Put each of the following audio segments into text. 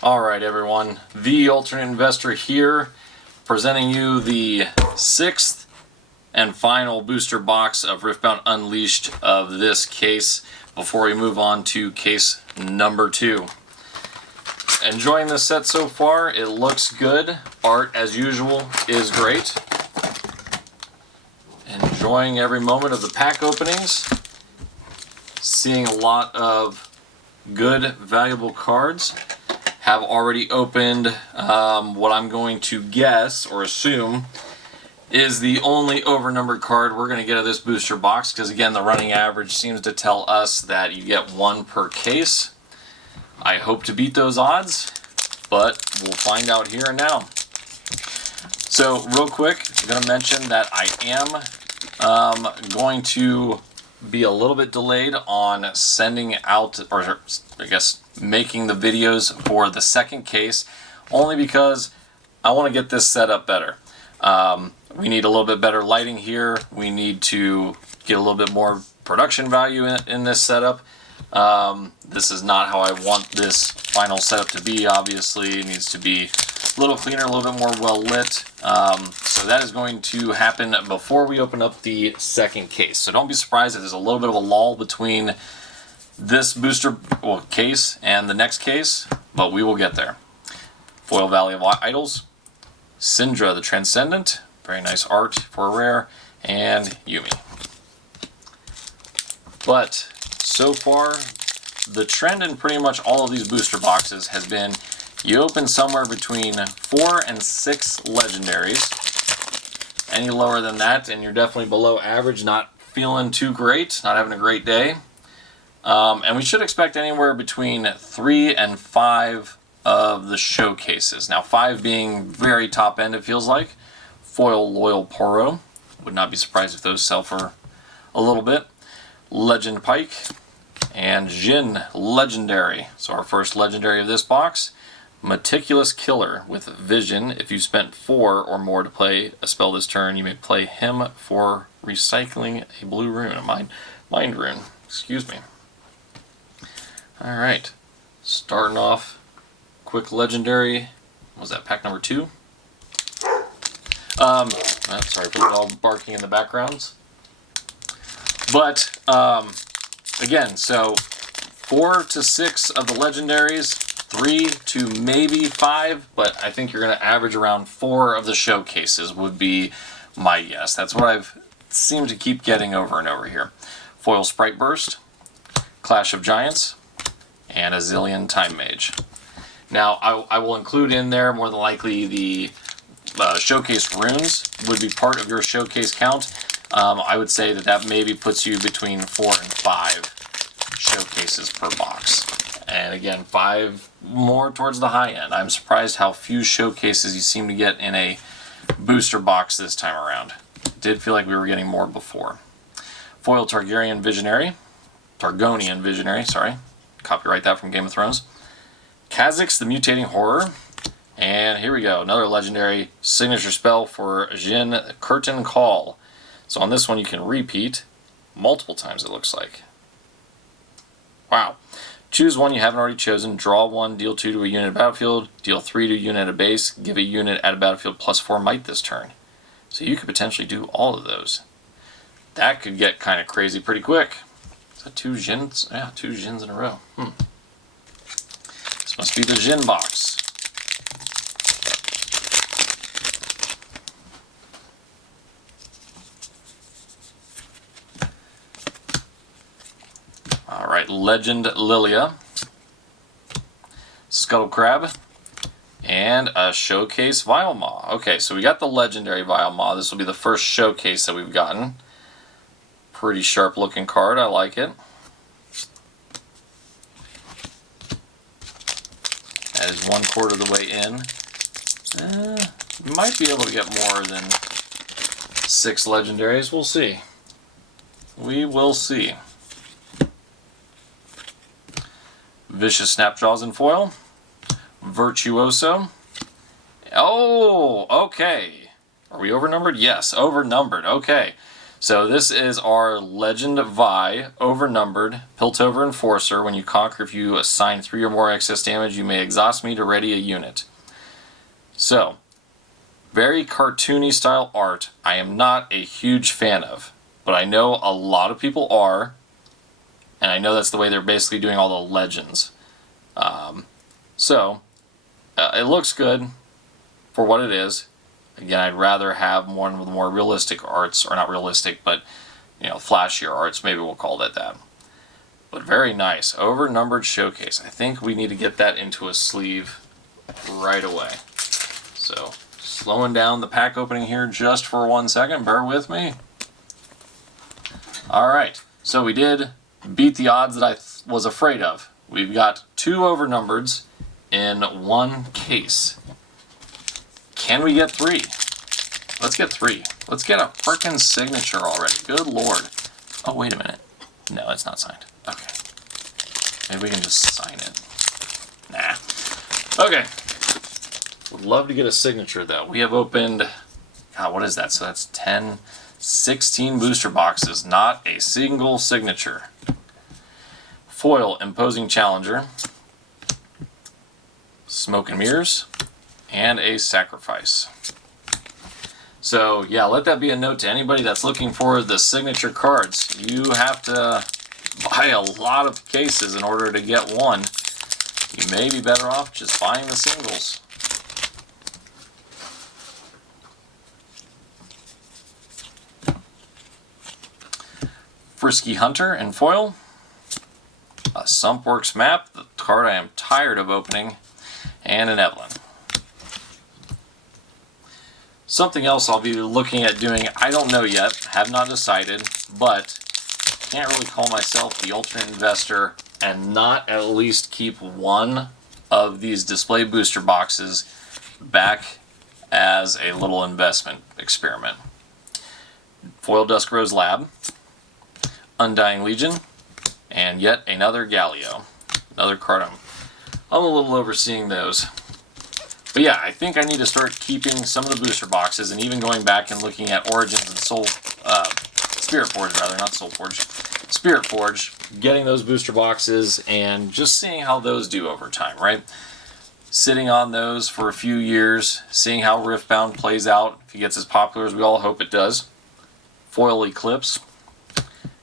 Alright everyone, the Alternate Investor here, presenting you the 6th and final booster box of Riftbound Unleashed of this case before we move on to case number 2. Enjoying this set so far, it looks good. Art, as usual, is great. Enjoying every moment of the pack openings. Seeing a lot of good, valuable cards. Have already opened what I'm going to guess or assume is the only overnumbered card we're going to get out of this booster box, because again the running average seems to tell us that you get one per case. I hope to beat those odds, but we'll find out here and now. So real quick, I'm going to mention that I am going to be a little bit delayed on sending out, or I guess making the videos for the second case, only because I want to get this set up better. We need a little bit better lighting here. We need to get a little bit more production value in this setup. This is not how I want this final setup to be. Obviously, it needs to be a little cleaner, a little bit more well lit. So that is going to happen before we open up the second case. So don't be surprised if there's a little bit of a lull between this booster case and the next case, but we will get there. Foil Valley of Idols, Syndra the Transcendent, very nice art for a rare, and Yumi. But so far, the trend in pretty much all of these booster boxes has been you open somewhere between 4 and 6 legendaries. Any lower than that, and you're definitely below average, not feeling too great, not having a great day. And we should expect anywhere between 3 and 5 of the showcases. Now 5 being very top end, it feels like. Foil Loyal Poro. Would not be surprised if those sell for a little bit. Legend Pike. And Jhin Legendary. So our first legendary of this box. Meticulous Killer with Vision. If you spent 4 or more to play a spell this turn, you may play him for recycling a blue rune, a mind rune. Excuse me. Alright, starting off, quick legendary. What was that, pack number 2? Sorry for the dog barking in the backgrounds. But, again, so 4 to 6 of the legendaries, 3 to maybe 5, but I think you're going to average around 4 of the showcases would be my guess. That's what I've seemed to keep getting over and over here. Foil Sprite Burst, Clash of Giants, and a Zillion Time Mage. Now, I will include in there more than likely the showcase runes would be part of your showcase count. I would say that maybe puts you between 4 and 5 showcases per box. And again, 5 more towards the high end. I'm surprised how few showcases you seem to get in a booster box this time around. It did feel like we were getting more before. Foil Targaryen Visionary. Targonian Visionary, sorry. Copyright that from Game of Thrones. Kha'Zix the Mutating Horror. And here we go, another legendary signature spell for Jhin, Curtain Call. So on this one you can repeat multiple times, it looks like. Wow. Choose one you haven't already chosen, draw 1, deal 2 to a unit at battlefield, deal 3 to a unit at a base, give a unit at a battlefield plus 4 might this turn. So you could potentially do all of those. That could get kind of crazy pretty quick. Is that 2 Jhins? Yeah, 2 Jhins in a row. This must be the Jhin box. Alright, Legend Lilia, Scuttle Crab, and a Showcase Vilemaw. Okay, so we got the legendary Vilemaw. This will be the first showcase that we've gotten. Pretty sharp looking card, I like it. That is 1/4 of the way in. Might be able to get more than 6 legendaries, we'll see. We will see. Vicious Snapjaws in foil. Virtuoso. Oh, okay. Are we overnumbered? Yes, overnumbered. Okay. So this is our Legend Vi, Overnumbered, Piltover Enforcer. When you conquer, if you assign 3 or more excess damage, you may exhaust me to ready a unit. So, very cartoony style art. I am not a huge fan of, but I know a lot of people are, and I know that's the way they're basically doing all the legends. It looks good for what it is. Again, I'd rather have one of the more realistic arts, or not realistic, but flashier arts. Maybe we'll call it that. But very nice. Overnumbered Showcase. I think we need to get that into a sleeve right away. So, slowing down the pack opening here just for 1 second. Bear with me. Alright, so we did beat the odds that I was afraid of. We've got 2 Overnumbereds in 1 case. Can we get 3? Let's get 3. Let's get a frickin' signature already. Good lord. Oh, wait a minute. No, it's not signed. Okay. Maybe we can just sign it. Nah. Okay. Would love to get a signature, though. We have opened... God, what is that? So that's 10, 16 booster boxes. Not a single signature. Foil, Imposing Challenger. Smoke and Mirrors. And a Sacrifice. So, yeah, let that be a note to anybody that's looking for the signature cards. You have to buy a lot of cases in order to get one. You may be better off just buying the singles. Frisky Hunter in foil. A Sumpworks map, the card I am tired of opening. And an Evelyn. Something else I'll be looking at doing, I don't know yet, have not decided, but can't really call myself the ultimate investor and not at least keep one of these display booster boxes back as a little investment experiment. Foil Dusk Rose Lab, Undying Legion, and yet another Galio. Another card I'm a little overseeing those. But yeah, I think I need to start keeping some of the booster boxes and even going back and looking at Origins and Spirit Forge, rather, not Soul Forge. Spirit Forge, getting those booster boxes and just seeing how those do over time, right? Sitting on those for a few years, seeing how Riftbound plays out, if he gets as popular as we all hope it does. Foil Eclipse,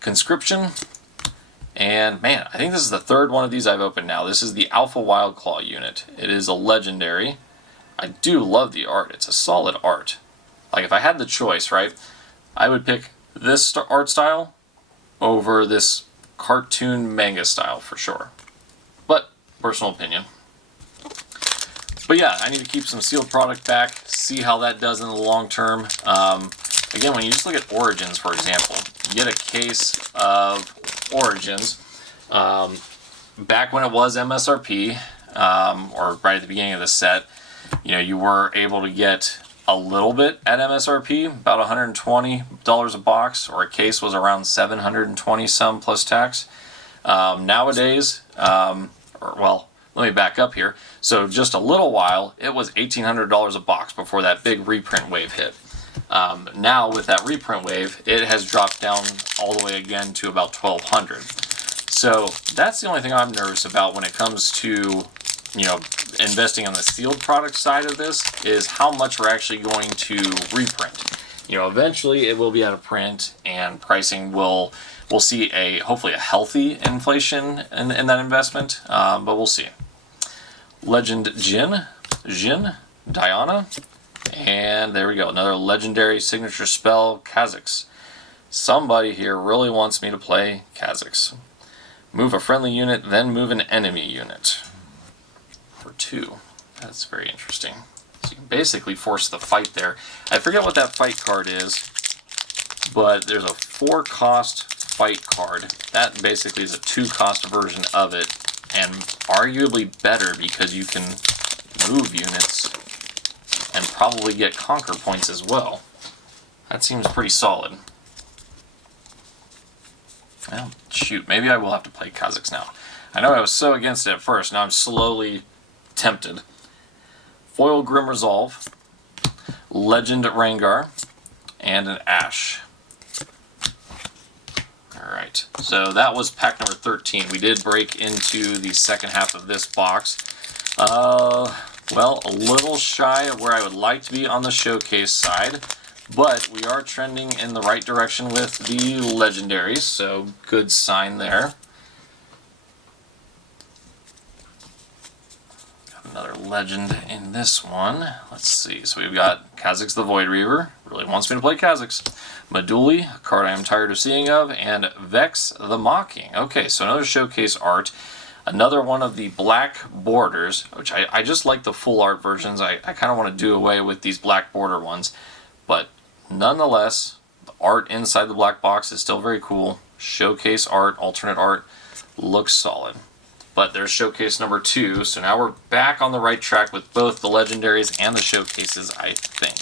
Conscription, and man, I think this is the 3rd one of these I've opened now. This is the Alpha Wildclaw unit. It is a legendary. I do love the art. It's a solid art. Like, if I had the choice, right, I would pick this art style over this cartoon manga style for sure. But, personal opinion. But yeah, I need to keep some sealed product back, see how that does in the long term. Again, when you just look at Origins, for example, you get a case of Origins back when it was MSRP, or right at the beginning of the set. You were able to get a little bit at MSRP, about $120 a box, or a case was around $720 some plus tax. Nowadays, let me back up here. So just a little while, it was $1,800 a box before that big reprint wave hit. Now with that reprint wave, it has dropped down all the way again to about $1,200. So that's the only thing I'm nervous about when it comes to investing on the sealed product side of this, is how much we're actually going to reprint. Eventually it will be out of print and pricing we'll see hopefully a healthy inflation in that investment, but we'll see. Legend Jin, Diana, and there we go, another legendary signature spell, Kha'Zix. Somebody here really wants me to play Kha'Zix. Move a friendly unit, then move an enemy unit. For 2. That's very interesting. So you can basically force the fight there. I forget what that fight card is, but there's a 4-cost fight card. That basically is a 2-cost version of it, and arguably better because you can move units and probably get conquer points as well. That seems pretty solid. Well, shoot, maybe I will have to play Kha'Zix now. I know I was so against it at first, now I'm slowly tempted. Foil Grim Resolve, Legend Rengar, and an Ash. Alright, so that was pack number 13. We did break into the second half of this box. Well, a little shy of where I would like to be on the showcase side, but we are trending in the right direction with the legendaries, so good sign there. Got another legend in this one. Let's see, so we've got Kha'Zix the Void Reaver, really wants me to play Kha'Zix. Meduli, a card I am tired of seeing of, and Vex the Mocking. Okay, so another showcase art. Another one of the black borders, which I just like the full art versions. I kind of want to do away with these black border ones. But nonetheless, the art inside the black box is still very cool. Showcase art, alternate art, looks solid. But there's showcase number 2, so now we're back on the right track with both the legendaries and the showcases, I think.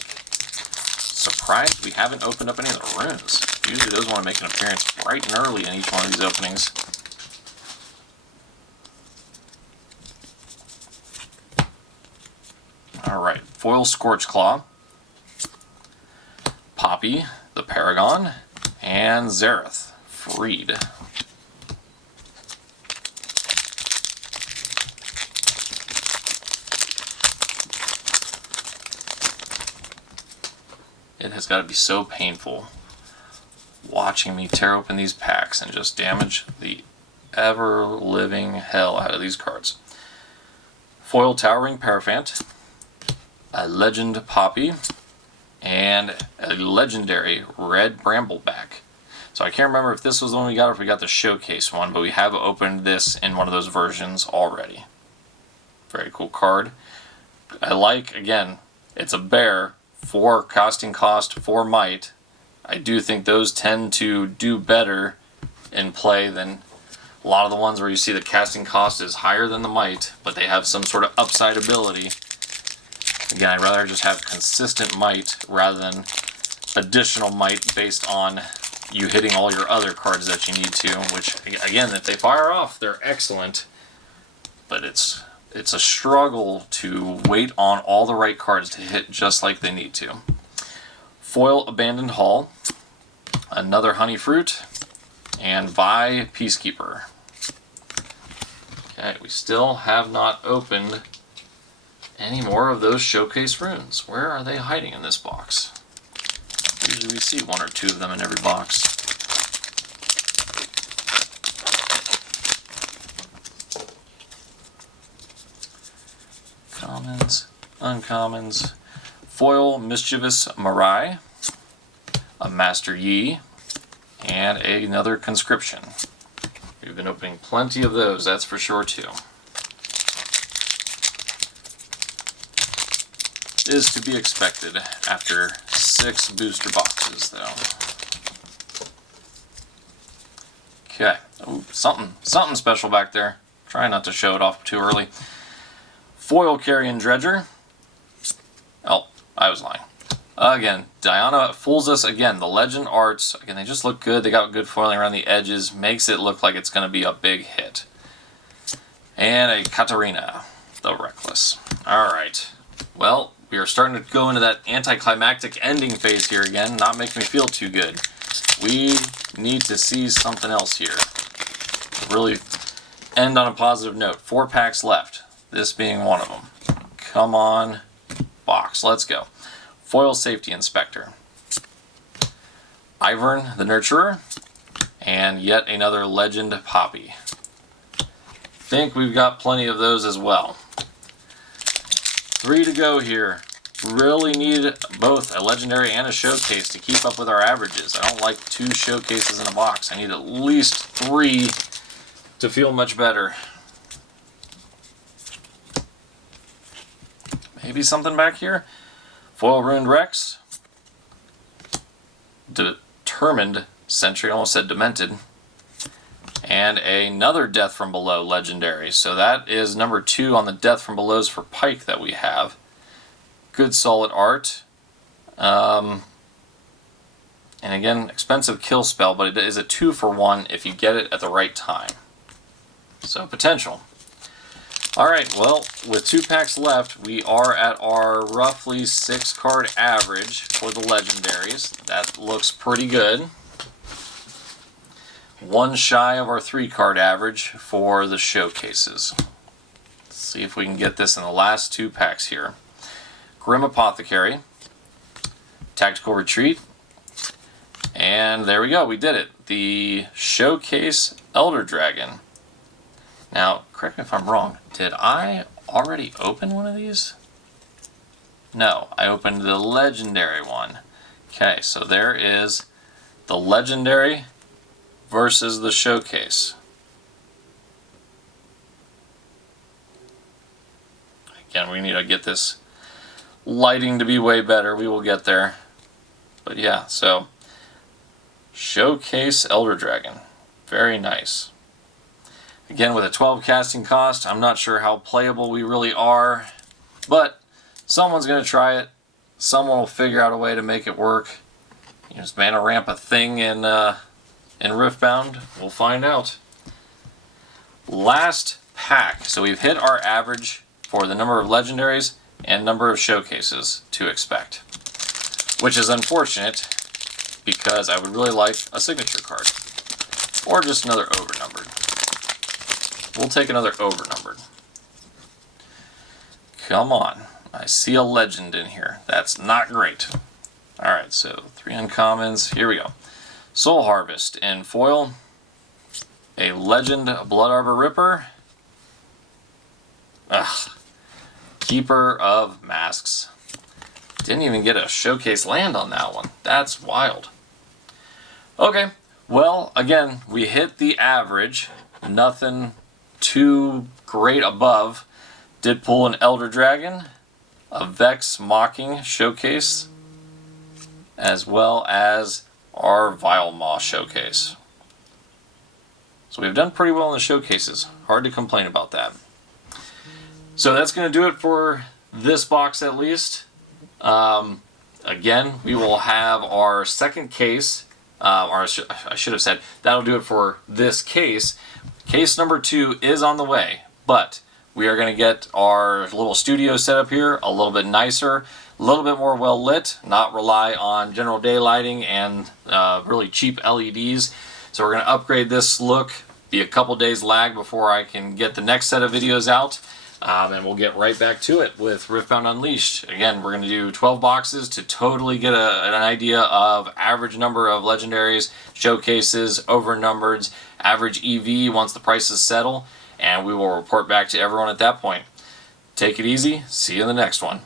Surprised we haven't opened up any of the runes. Usually those want to make an appearance bright and early in each one of these openings. Alright, foil Scorchclaw, Poppy, the Paragon, and Xerath, Freed. It has got to be so painful watching me tear open these packs and just damage the ever-living hell out of these cards. Foil Towering Paraphant, a Legend Poppy, and a legendary Red Brambleback. So I can't remember if this was the one we got or if we got the showcase one, but we have opened this in one of those versions already. Very cool card. I like, again, it's a bear, 4 casting cost, 4 might. I do think those tend to do better in play than a lot of the ones where you see the casting cost is higher than the might, but they have some sort of upside ability. Again, I'd rather just have consistent might rather than additional might based on you hitting all your other cards that you need to, which, again, if they fire off, they're excellent, but it's a struggle to wait on all the right cards to hit just like they need to. Foil Abandoned Hall, another Honey Fruit, and Vi Peacekeeper. Okay, we still have not opened any more of those showcase runes. Where are they hiding in this box? Usually we see 1 or 2 of them in every box. Commons, uncommons, foil Mischievous Mirai, a Master Yi, and another Conscription. We've been opening plenty of those, that's for sure too. Is to be expected after 6 booster boxes though. Okay, ooh, something special back there. Try not to show it off too early. Foil Carrion Dredger. Oh, I was lying. Again, Diana fools us again. The legend arts, again, they just look good. They got good foiling around the edges. Makes it look like it's going to be a big hit. And a Katarina, the Reckless. Alright. Well, we are starting to go into that anticlimactic ending phase here again. Not making me feel too good. We need to see something else here. Really end on a positive note. 4 packs left. This being one of them. Come on, box. Let's go. Foil Safety Inspector. Ivern the Nurturer. And yet another Legend Poppy. Think we've got plenty of those as well. 3 to go here. Really need both a legendary and a showcase to keep up with our averages. I don't like 2 showcases in a box. I need at least 3 to feel much better. Maybe something back here. Foil Ruined Rex. Determined Sentry, almost said Demented. And another Death from Below legendary. So that is number 2 on the Death from Belows for Pike that we have. Good solid art. And again, expensive kill spell, but it is a 2 for 1 if you get it at the right time. So potential. Alright, well, with 2 packs left, we are at our roughly 6 card average for the legendaries. That looks pretty good. one shy of our 3-card average for the showcases. Let's see if we can get this in the last 2 packs here. Grim Apothecary, Tactical Retreat, and there we go, we did it. The Showcase Elder Dragon. Now, correct me if I'm wrong, did I already open one of these? No, I opened the Legendary one. Okay, so there is the Legendary versus the Showcase. Again, we need to get this lighting to be way better. We will get there. But yeah, so Showcase Elder Dragon. Very nice. Again, with a 12 casting cost, I'm not sure how playable we really are, but someone's going to try it. Someone will figure out a way to make it work. Is mana ramp a thing in Riftbound? We'll find out. Last pack. So we've hit our average for the number of legendaries and number of showcases to expect, which is unfortunate because I would really like a signature card or just another overnumbered. We'll take another overnumbered. Come on. I see a legend in here. That's not great. Alright, so 3 uncommons. Here we go. Soul Harvest in foil. A Legend Blood Arbor Ripper. Ugh. Keeper of Masks. Didn't even get a showcase land on that one. That's wild. Okay, well, again, we hit the average. Nothing too great above. Did pull an Elder Dragon, a Vex Mocking showcase, as well as our Vile Maw showcase. So we've done pretty well in the showcases. Hard to complain about that. So that's going to do it for this box at least. Again, we will have our second case, or I should have said, that'll do it for this case. Case number 2 is on the way, but we are going to get our little studio set up here a little bit nicer, a little bit more well lit, not rely on general day lighting and really cheap LEDs. So we're going to upgrade this look, be a couple days lag before I can get the next set of videos out. And we'll get right back to it with Riftbound Unleashed. Again, we're going to do 12 boxes to totally get an idea of average number of legendaries, showcases, overnumbereds, average EV once the prices settle, and we will report back to everyone at that point. Take it easy. See you in the next one.